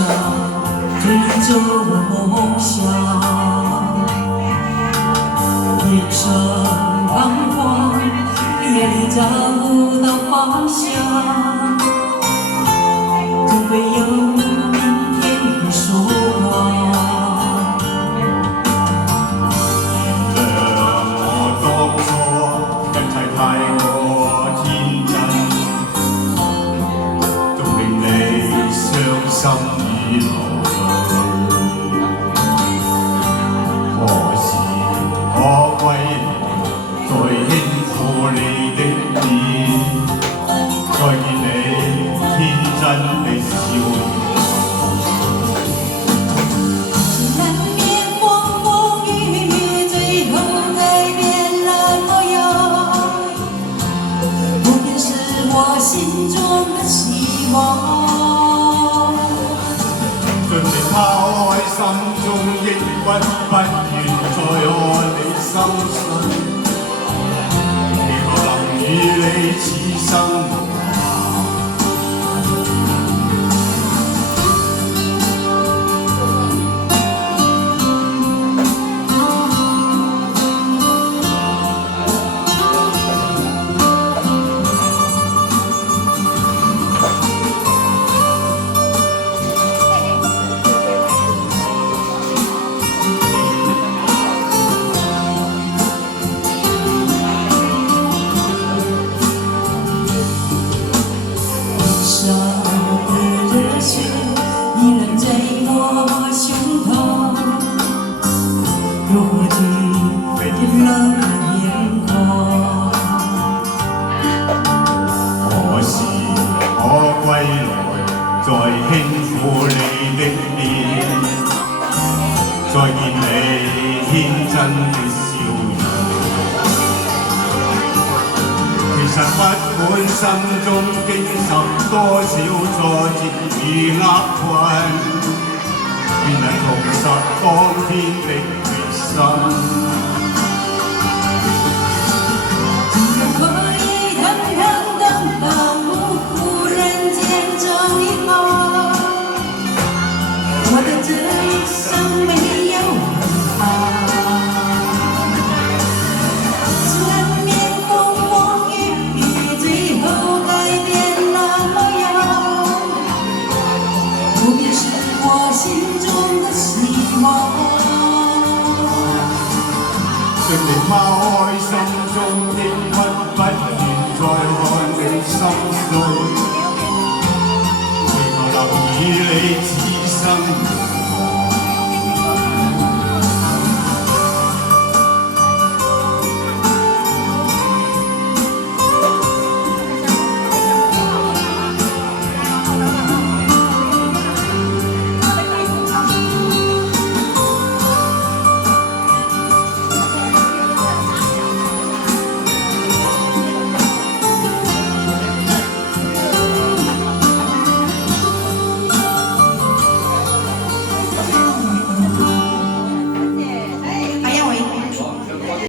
想追着梦想，人生彷徨，夜里找不到方向，总会有明天的曙光。我當初一切太過天真，總令你傷心與流淚。何時可歸來，再輕撫你的臉，再見你天真的笑容。心中的希望，盡力拋開心中抑鬱，不願再看你心碎，期望能與你此生。如何去冰冷的眼眶？何時可歸來，再輕撫你的臉，再見你天真的笑容。其實不管心中經受多少挫折與厄困，願能重拾當天的決心。只要可以坦坦荡荡，不负人間這一行，我的這一生沒有遺憾。難免風風雨雨，最後改變了模樣，不變是我心中的希望。盡力拋開心中抑鬱，不願再看你心碎，期望能與你此生。